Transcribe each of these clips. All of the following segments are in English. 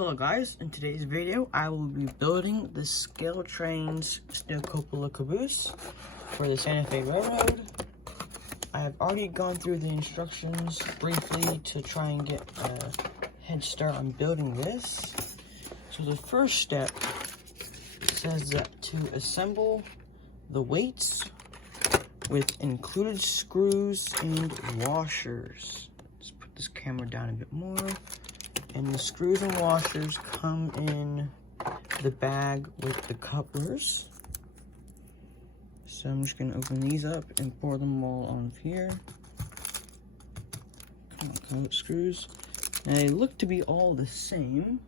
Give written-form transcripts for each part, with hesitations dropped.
Hello guys, in today's video I will be building the ScaleTrains steel cupola caboose for the Santa Fe Railroad. I have already gone through the instructions briefly to try and get a head start on building this. So the first step says that to assemble the weights with included screws and washers. Let's put this camera down a bit more. And the screws and washers come in the bag with the couplers. So I'm just gonna open these up and pour them all on here. Come on, screws. Now they look to be all the same.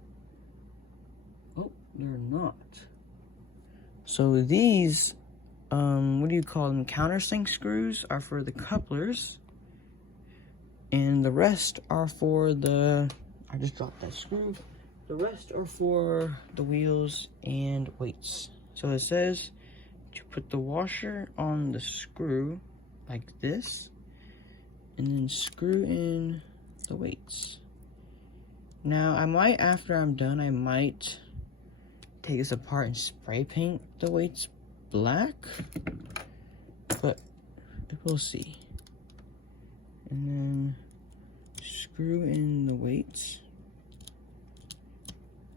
Oh, they're not. So these, what do you call them? Countersink screws are for the couplers. And the rest are for the, I just dropped that screw. The rest are for the wheels and weights. So it says to put the washer on the screw like this, and then screw in the weights. Now I might, after I'm done, I might take this apart and spray paint the weights black, but we'll see. And then screw in the weights.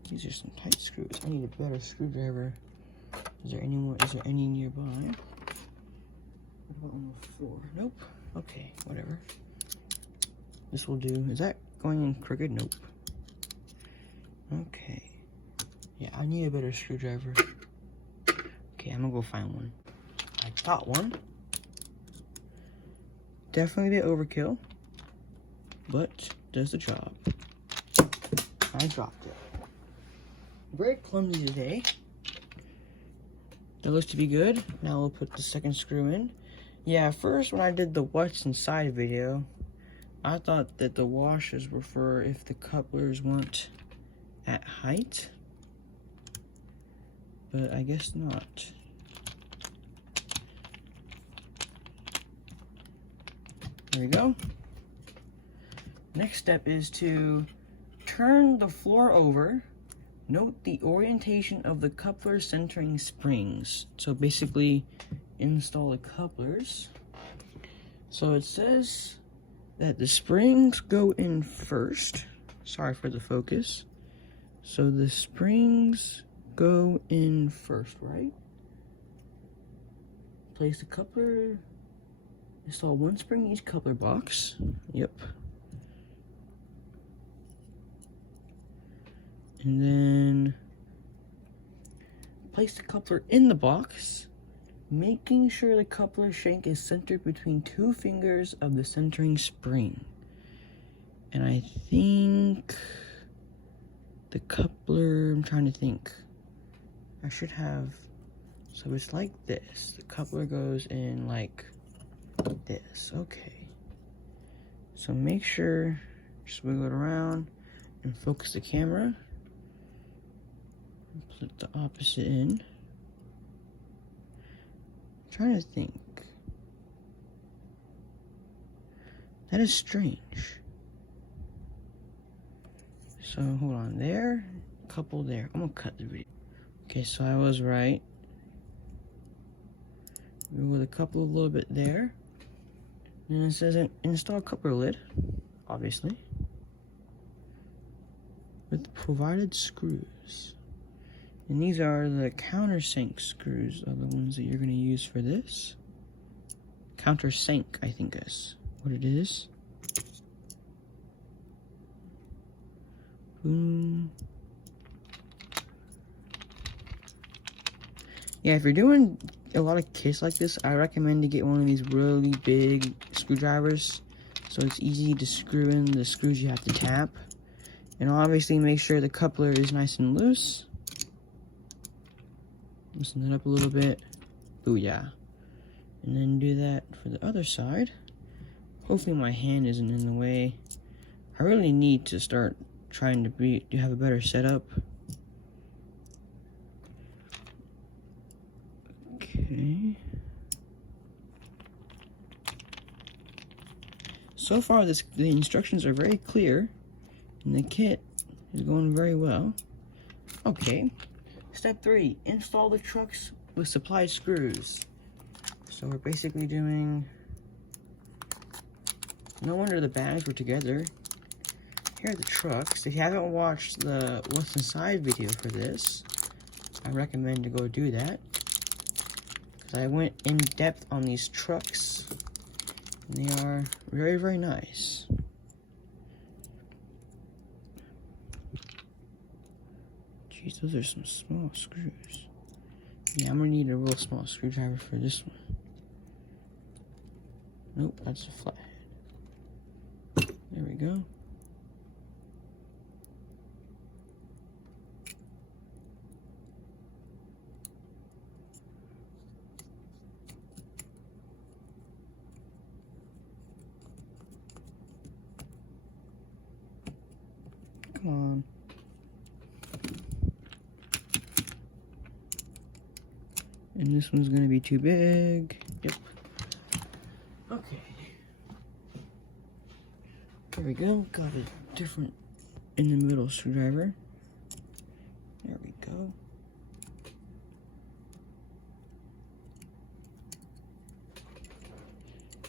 These are some tight screws. I need a better screwdriver. Is there any nearby? What about on the floor? Nope. Okay, whatever. This will do. Is that going in crooked? Nope. Okay. Yeah, I need a better screwdriver. Okay, I'm gonna go find one. I got one. Definitely a bit overkill, but does the job. I dropped it. Very clumsy today. That looks to be good. Now we'll put the second screw in. Yeah, first when I did the what's inside video, I thought that the washers were for if the couplers weren't at height, but I guess not. There we go. Next step is to turn the floor over. Note the orientation of the coupler centering springs. So basically install the couplers. So it says that the springs go in first. Sorry for the focus. So the springs go in first, right? Place the coupler. Install one spring in each coupler box. Yep. And then place the coupler in the box, making sure the coupler shank is centered between two fingers of the centering spring. And I think the coupler, I'm trying to think, I should have, so it's like this. The coupler goes in like this. Okay. So make sure, just wiggle it around and focus the camera. Put the opposite in. I'm trying to think. That is strange. So hold on, there, couple there. I'm gonna cut the video. Okay, so I was right. With a couple a little bit there. And it says install coupler lid, obviously, with provided screws. And these are the countersink screws, are the ones that you're going to use for this. Countersink, I think is what it is. Boom. Yeah, if you're doing a lot of kits like this, I recommend to get one of these really big screwdrivers, so it's easy to screw in the screws you have to tap. And obviously make sure the coupler is nice and loose. Loosen it up a little bit. Booyah. And then do that for the other side. Hopefully my hand isn't in the way. I really need to start trying to have a better setup. Okay. So far the instructions are very clear, and the kit is going very well. Okay, step 3, install the trucks with supplied screws. So we're basically doing, no wonder the bags were together. Here are the trucks. If you haven't watched the what's inside video for this, I recommend to go do that. Because I went in depth on these trucks. And they are very, very nice. Jeez, those are some small screws. Yeah, I'm gonna need a real small screwdriver for this one. Nope, that's a flathead. There we go. Come on. And this one's gonna be too big. Yep. Okay. There we go. Got a different in the middle screwdriver. There we go.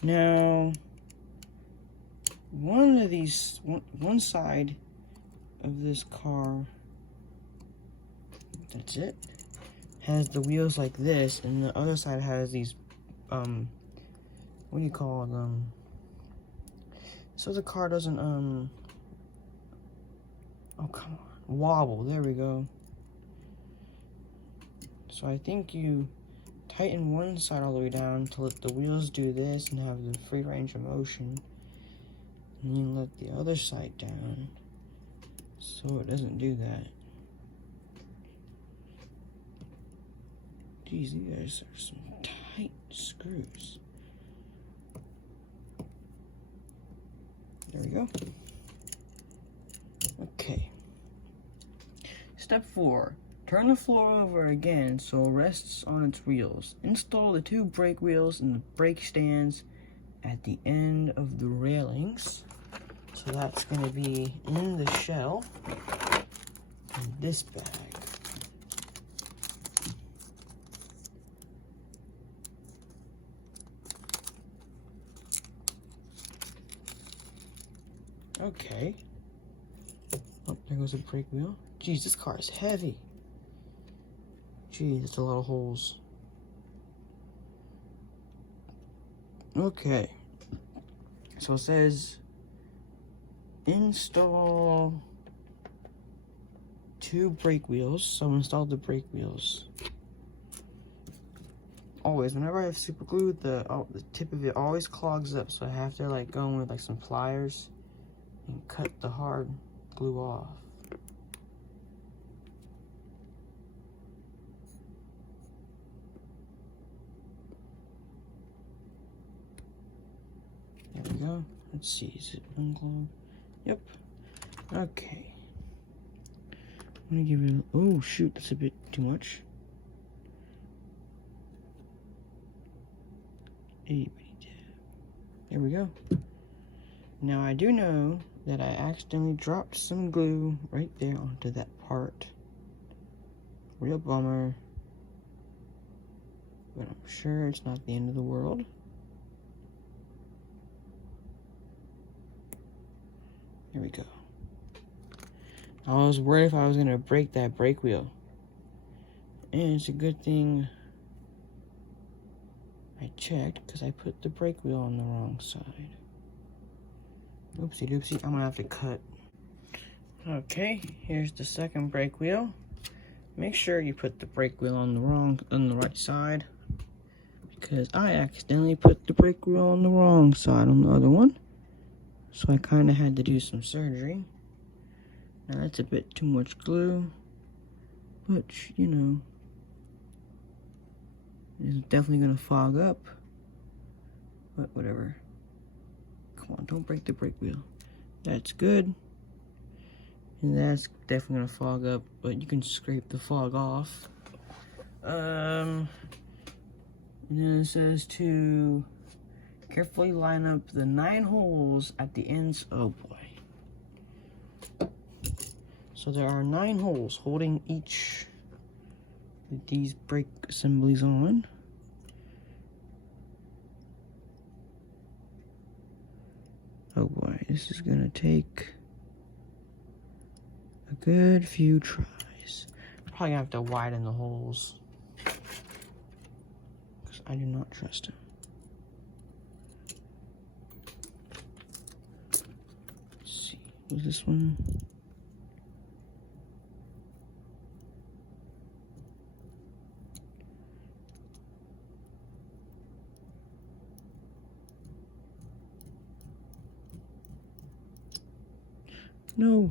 Now, one side of this car, that's it, has the wheels like this, and the other side has these, what do you call them? So the car doesn't, oh come on, wobble, there we go. So I think you tighten one side all the way down to let the wheels do this and have the free range of motion. And you let the other side down so it doesn't do that. Geez, these guys are some tight screws. There we go. Okay. Step 4. Turn the floor over again so it rests on its wheels. Install the 2 brake wheels and the brake stands at the end of the railings. So that's going to be in the shell in this bag. Okay. Oh, there goes a brake wheel. Geez, this car is heavy. Geez, that's a lot of holes. Okay. So it says install 2 brake wheels. So install the brake wheels. Always, whenever I have super glue, the tip of it always clogs up, so I have to like go in with like some pliers and cut the hard glue off. There we go. Let's see, is it unglued? Yep. Okay. I'm gonna give it a, oh shoot, that's a bit too much. There we go. Now I do know that I accidentally dropped some glue right there onto that part. Real bummer. But I'm sure it's not the end of the world. There we go. I was worried if I was gonna break that brake wheel. And it's a good thing I checked, because I put the brake wheel on the wrong side. Oopsie doopsie, I'm gonna have to cut. Okay, here's the second brake wheel. Make sure you put the brake wheel on the right side, because I accidentally put the brake wheel on the wrong side on the other one. So I kind of had to do some surgery. Now that's a bit too much glue, but you know, it's definitely gonna fog up. But whatever. Come on, don't break the brake wheel. That's good. And that's definitely gonna fog up, but you can scrape the fog off. And then it says to carefully line up the 9 holes at the ends. Oh boy. So So there are 9 holes holding each with these brake assemblies on. Oh boy, this is gonna take a good few tries. Probably gonna have to widen the holes, because I do not trust him. Let's see, was this one? No,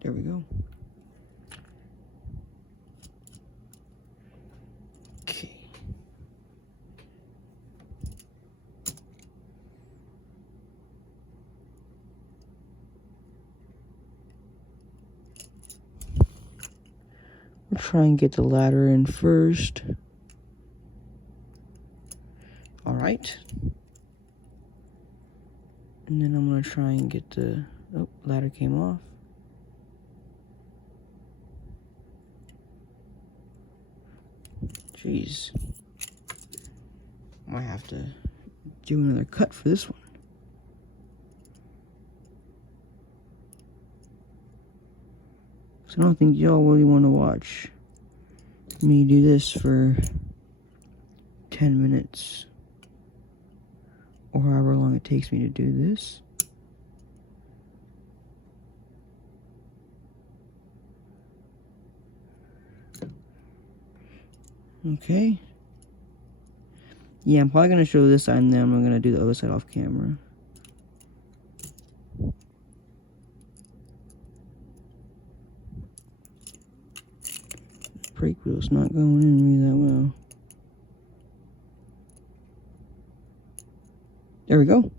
there we go. Okay. We'll try and get the ladder in first. All right. And then I'm gonna try and get the, oh, ladder came off. Jeez. Might have to do another cut for this one. So I don't think y'all really want to watch me do this for 10 minutes. Or however long it takes me to do this. Okay. Yeah, I'm probably going to show this side and then I'm going to do the other side off camera. Brake wheel's not going in really that well. There we go.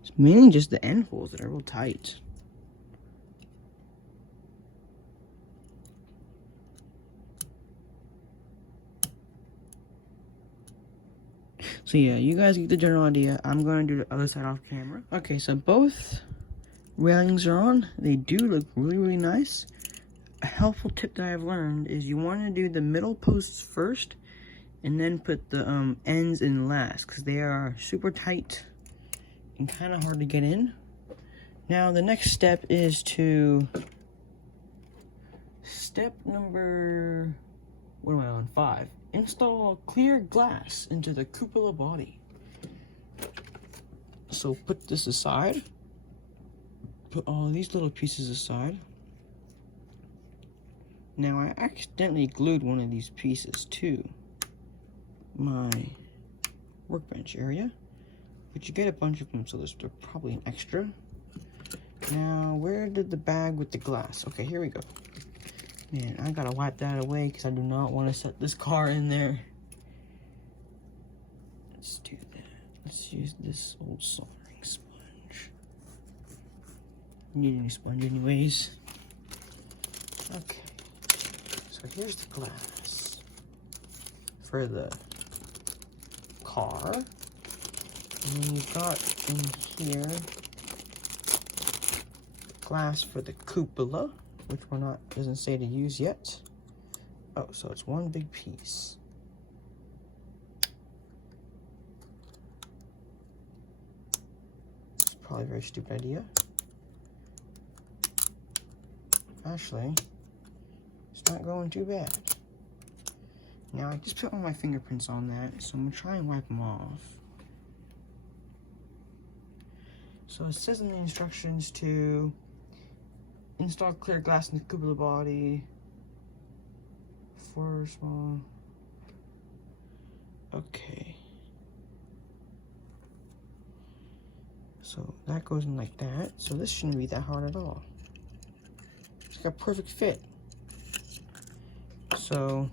It's mainly just the end holes that are real tight. So yeah, you guys get the general idea. I'm going to do the other side off camera. Okay, so both railings are on. They do look really, really nice. A helpful tip that I've learned is you want to do the middle posts first and then put the ends in last, because they are super tight and kind of hard to get in. Now the next step is to step number, what am I on, 5. Install clear glass into the cupola body. So put this aside. Put all these little pieces aside. Now I accidentally glued one of these pieces to my workbench area, but you get a bunch of them, so there's probably an extra. Now, where did the bag with the glass? Okay, here we go. Man, I gotta wipe that away because I do not want to set this car in there. Let's do that. Let's use this old soldering sponge. Need a new sponge anyways. Okay. So here's the glass for the car. And then you've got in here glass for the cupola, which we're not, doesn't say to use yet. Oh, so it's one big piece. It's probably a very stupid idea. Actually, it's not going too bad. Now I just put all my fingerprints on that, so I'm gonna try and wipe them off. So it says in the instructions to install clear glass in the cupola body for small. Okay. So that goes in like that. So this shouldn't be that hard at all. It's got a perfect fit. So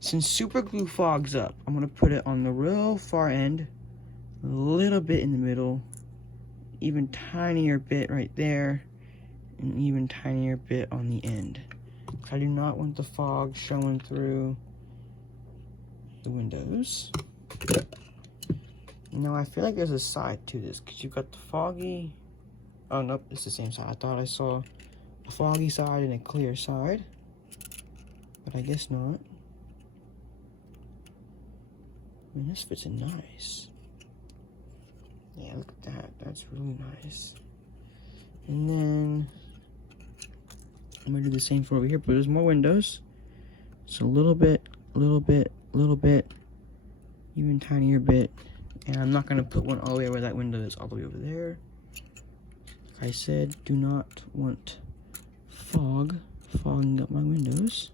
since super glue fogs up, I'm gonna put it on the real far end, a little bit in the middle, even tinier bit right there, and even tinier bit on the end. I do not want the fog showing through the windows. Now I feel like there's a side to this, because you've got the foggy. Oh nope, it's the same side. I thought I saw a foggy side and a clear side, but I guess not. I mean, this fits in nice. Yeah, look at that. That's really nice. And then I'm gonna do the same for over here, but there's more windows. So a little bit, even tinier bit. And I'm not gonna put one all the way where that window is, all the way over there. Like I said, do not want fog fogging up my windows.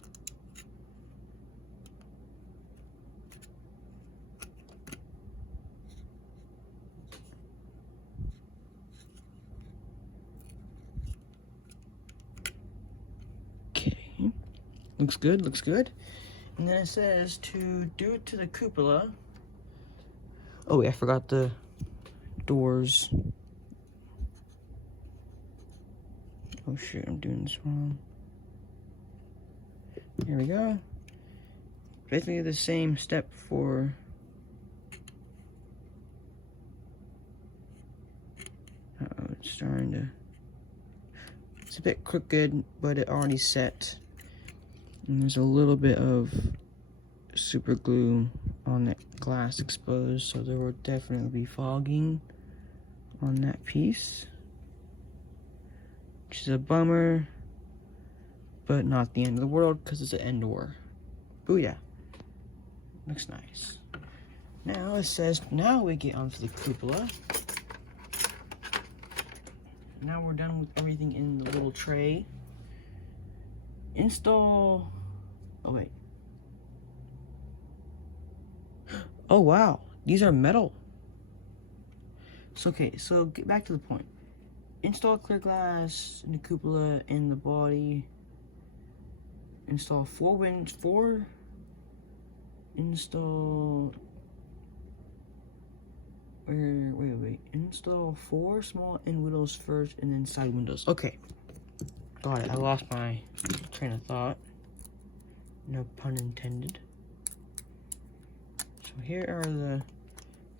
Okay, looks good, looks good. And then it says to do it to the cupola. Oh wait, I forgot the doors. Oh shoot, I'm doing this wrong. Here we go. Basically the same step for uh-oh, it's starting to, it's a bit crooked, but it already set. And there's a little bit of super glue on that glass exposed, so there will definitely be fogging on that piece, which is a bummer, but not the end of the world because it's an end door. Booyah. Looks nice. Now it says, now we get onto the cupola. Now we're done with everything in the little tray. Install, oh wait. Oh wow, these are metal. So okay, so get back to the point. Install clear glass in the cupola and the body. Install install wait. Install 4 small end windows first and then side windows. Okay. Got it. I lost my train of thought. No pun intended. So here are the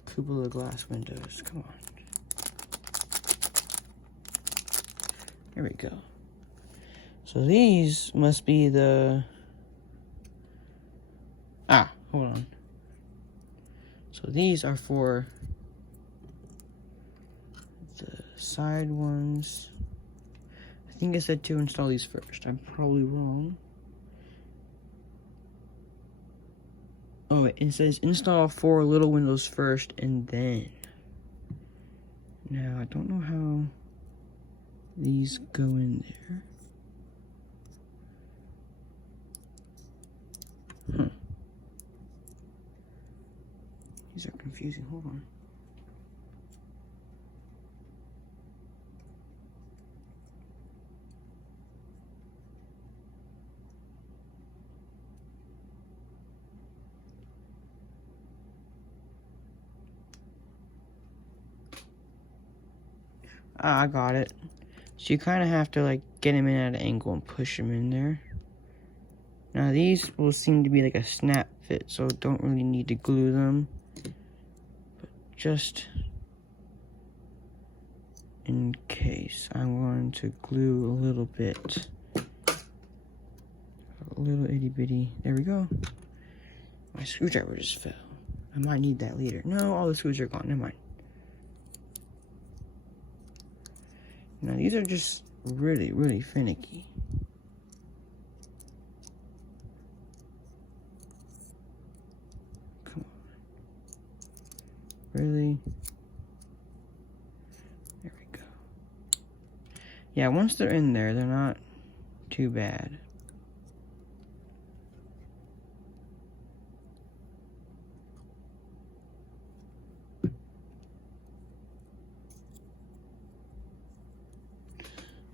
cupola glass windows. Come on. There we go. So these must be the... Ah, hold on. So these are for the side ones. I think I said to install these first. I'm probably wrong. Oh, wait, it says install 4 little windows first and then. Now, I don't know how these go in there. Huh. These are confusing. Hold on. Ah, I got it. So you kind of have to like get them in at an angle and push them in there. Now these will seem to be like a snap fit, so don't really need to glue them. But just in case, I'm going to glue a little bit. A little itty bitty. There we go. My screwdriver just fell. I might need that later. No, all the screws are gone. Never mind. Now these are just really, really finicky. Come on. Really? There we go. Yeah, once they're in there, they're not too bad.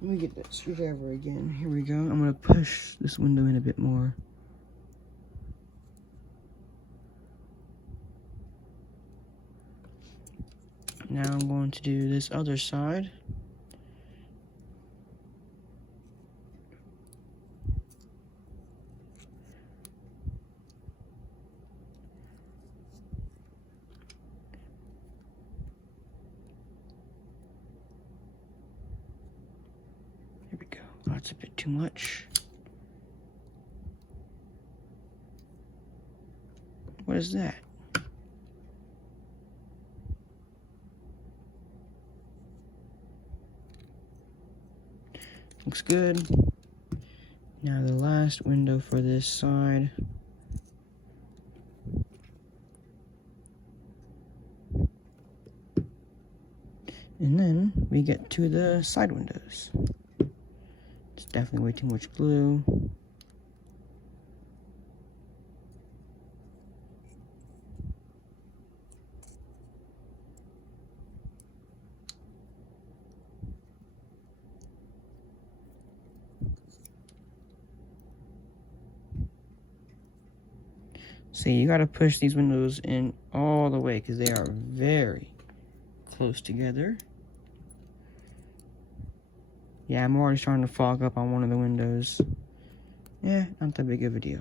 Let me get that screwdriver again. Here we go. I'm going to push this window in a bit more. Now I'm going to do this other side. that's a bit too much. What is that? Looks good. Now the last window for this side. And then we get to the side windows. It's definitely way too much glue. See, you gotta push these windows in all the way because they are very close together. Yeah, I'm already starting to fog up on one of the windows. Yeah, not that big of a deal.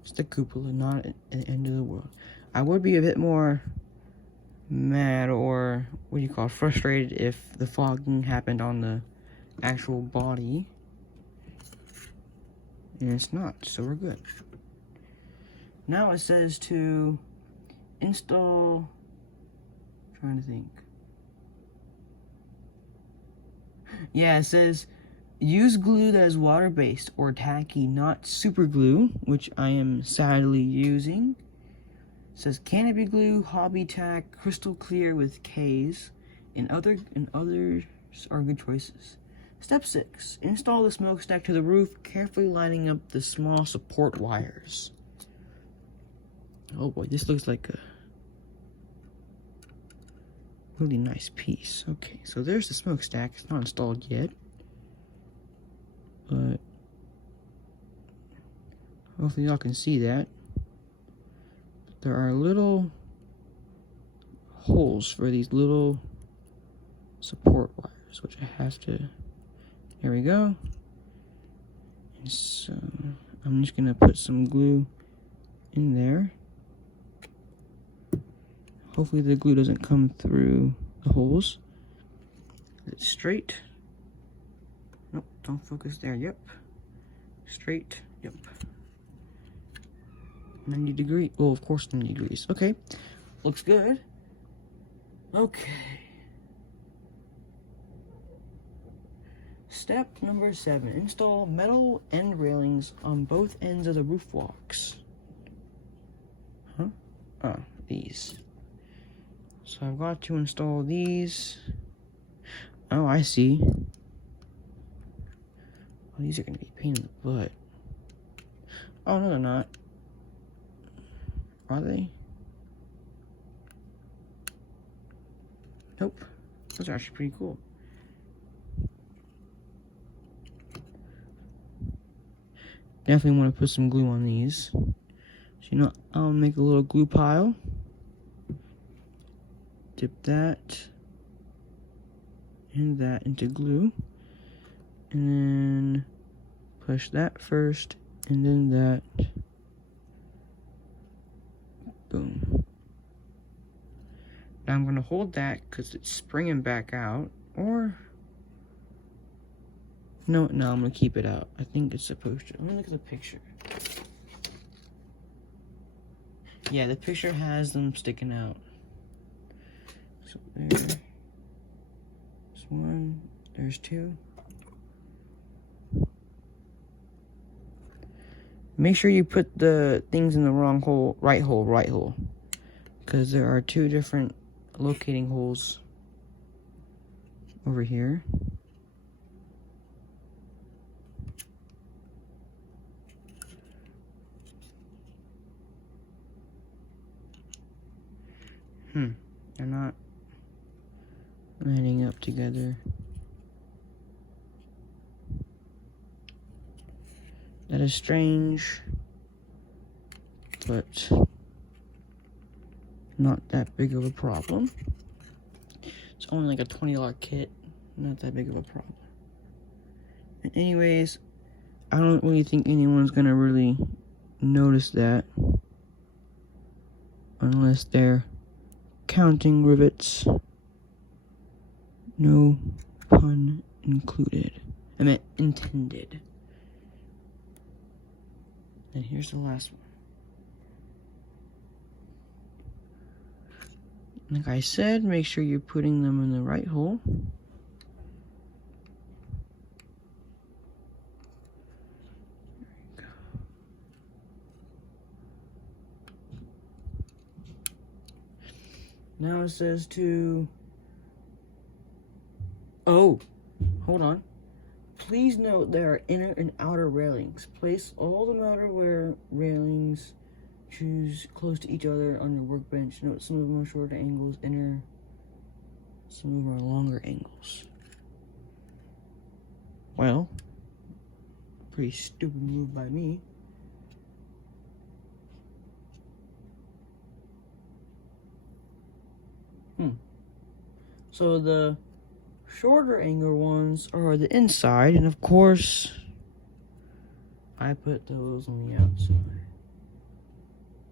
It's the cupola, not the end of the world. I would be a bit more mad, or what do you call it, frustrated, if the fogging happened on the actual body. And it's not, so we're good. Now it says to install, trying to think. Yeah, it says use glue that is water-based or tacky, not super glue, which I am sadly using. It says canopy glue, hobby tack, crystal clear with K's, and others are good choices. Step 6. Install the smokestack to the roof, carefully lining up the small support wires. Oh boy, this looks like a really nice piece. Okay, so there's the smokestack. It's not installed yet, but hopefully y'all can see that. There are little holes for these little support wires, which I have to, there we go. And so I'm just gonna put some glue in there. Hopefully the glue doesn't come through the holes. It's straight. Nope, don't focus there. Yep. Straight. Yep. 90 degrees. Well, of course 90 degrees. Okay. Looks good. Okay. Step number 7. Install metal end railings on both ends of the roof walks. Huh? Oh, these. So I've got to install these. Oh, I see. Well, these are going to be a pain in the butt. Oh, no, they're not. Are they? Nope. Those are actually pretty cool. Definitely want to put some glue on these. So, you know, I'll make a little glue pile. Dip that and that into glue, and then push that first, and then that. Boom. Now I'm going to hold that because it's springing back out, or no, I'm going to keep it out. I think it's supposed to. Let me look at the picture. Yeah, the picture has them sticking out. So there's one, there's two. Make sure you put the things in the wrong hole, right hole. Because there are two different locating holes over here. They're not lining up together. That is strange, but not that big of a problem. It's only like a $20 kit, not that big of a problem. And anyways, I don't really think anyone's gonna really notice that unless they're counting rivets. No pun included. I meant intended. And here's the last one. Like I said, make sure you're putting them in the right hole. Now it says to, oh, hold on. Please note there are inner and outer railings. Place all the outer railings, choose close to each other on your workbench. Note some of them are shorter angles, inner, some of them are longer angles. Well, pretty stupid move by me. So the shorter angle ones are the inside, and of course, I put those on the outside.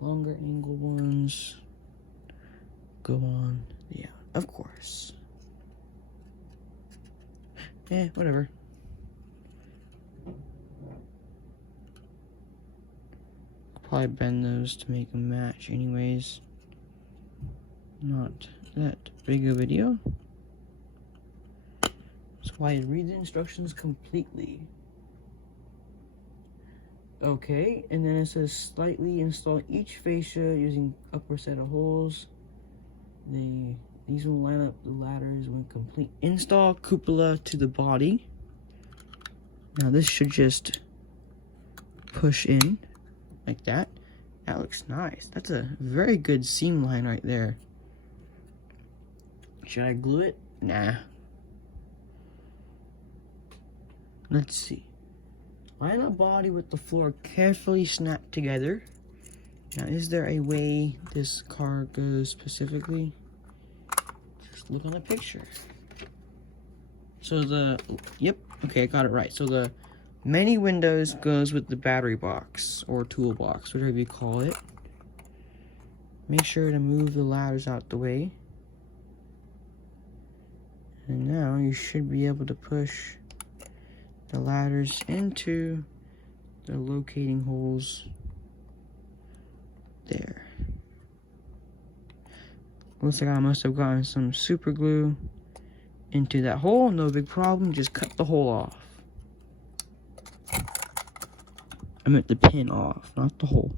Longer angle ones go on the out, of course. Yeah, whatever. Probably bend those to make them match anyways. Not that big of a deal. That's why I read the instructions completely. Okay, and then it says slightly install each fascia using upper set of holes. These will line up the ladders when complete. Install cupola to the body. Now this should just push in like that. That looks nice. That's a very good seam line right there. Should I glue it? Nah. Let's see. Line up body with the floor carefully snapped together. Now, is there a way this car goes specifically? Just look on the picture. So yep, okay, I got it right. So the many windows goes with the battery box or toolbox, whatever you call it. Make sure to move the ladders out the way. And now you should be able to push the ladders into the locating holes there. Looks like I must have gotten some super glue into that hole. No big problem, just cut the hole off. I meant the pin off, not the hole.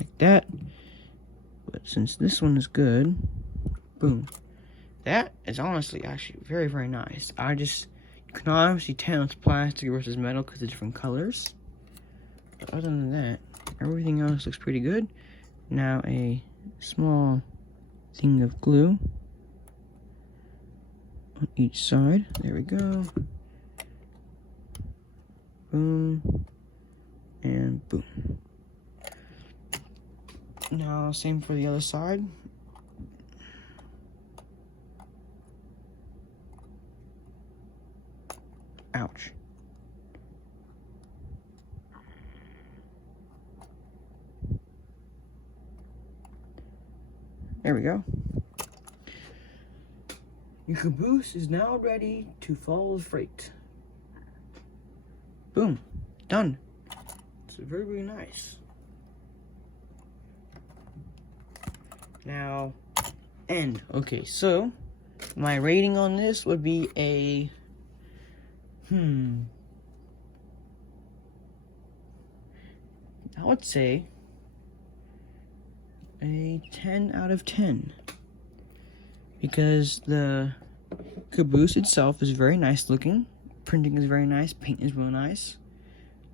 Like that. But since this one is good, boom. That is honestly actually very, very nice. You can obviously tell it's plastic versus metal because of different colors. But other than that, everything else looks pretty good. Now a small thing of glue on each side. There we go. Boom. And boom. Now, same for the other side. Ouch. There we go. Your caboose is now ready to follow the freight. Boom. Done. It's very, very nice. Now, end. Okay, so my rating on this would be a I would say a 10 out of 10 because the caboose itself is very nice looking. Printing is very nice. Paint is real nice.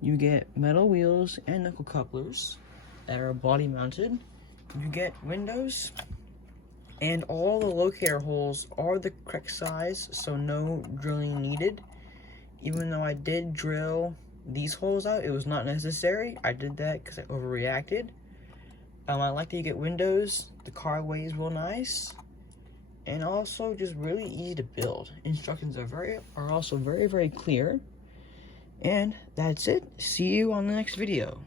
You get metal wheels and knuckle couplers that are body mounted. You get windows, and all the locator holes are the correct size, so no drilling needed. Even though I did drill these holes out, it was not necessary. I did that because I overreacted. I like that you get windows. The car weighs real nice, and also just really easy to build. Instructions are also very, very clear. And that's it. See you on the next video.